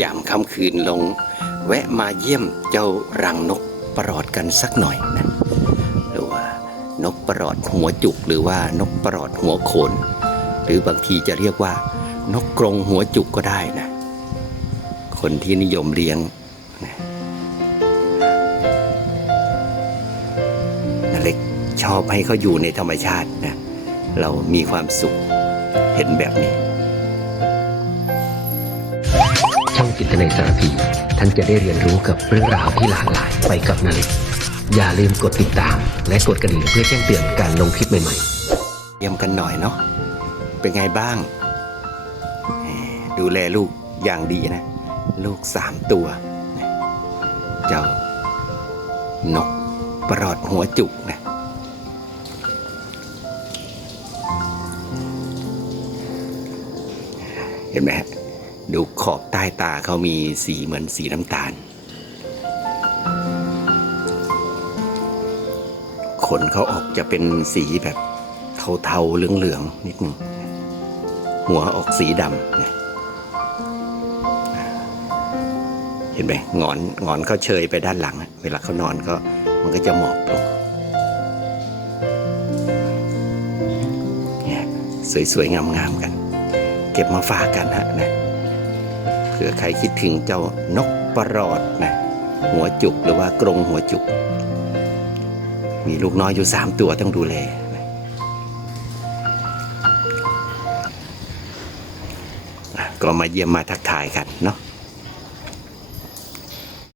ยามค่ำคืนลง แวะมาเยี่ยมเจ้ารังนกประหลอดกันสักหน่อยนะหรือว่านกประหลอดหัวจุกหรือว่านกประหลอดหัวโขน หรือบางทีจะเรียกว่า นกกรงหัวจุกก็ได้นะ คนที่นิยมเลี้ยงนะนาเล็กชอบให้เขาอยู่ในธรรมชาตินะเรามีความสุขเห็นแบบนี้ ช่องจิตในสารพีท่านจะได้เรียนรู้กับเรื่องราวที่หลากหลายไปกับนาเล็กอย่าลืมกดติดตาม และกดกระดิ่งเพื่อแจ้งเตือนการลงคลิปใหม่ๆเยี่ยมกันหน่อยเนาะเป็นไงบ้าง ดูแลลูกอย่างดีนะ ลูกสามตัว เจ้านกปลอดหัวจุกนะเห็นไหมฮะ ดูขอบใต้ตาเขามีสีเหมือนสีน้ำตาล ขนเขาออกจะเป็นสีแบบเทาๆเหลืองๆนิดหนึ่งหัวออกสีดำนะเห็นไหมงอนงอนเขาเชยไปด้านหลัง เวลาเขานอนก็มันก็จะหมอบลงเนี่ยสวยๆงามๆกัน เก็บมาฝากกันฮะนะ เผื่อใครคิดถึงเจ้านกประหลอดนะหัวจุกหรือว่ากรงหัวจุก มีลูกน้อยอยู่สามตัวต้องดูแลก็มาเยี่ยมมาทักทายกันเนาะ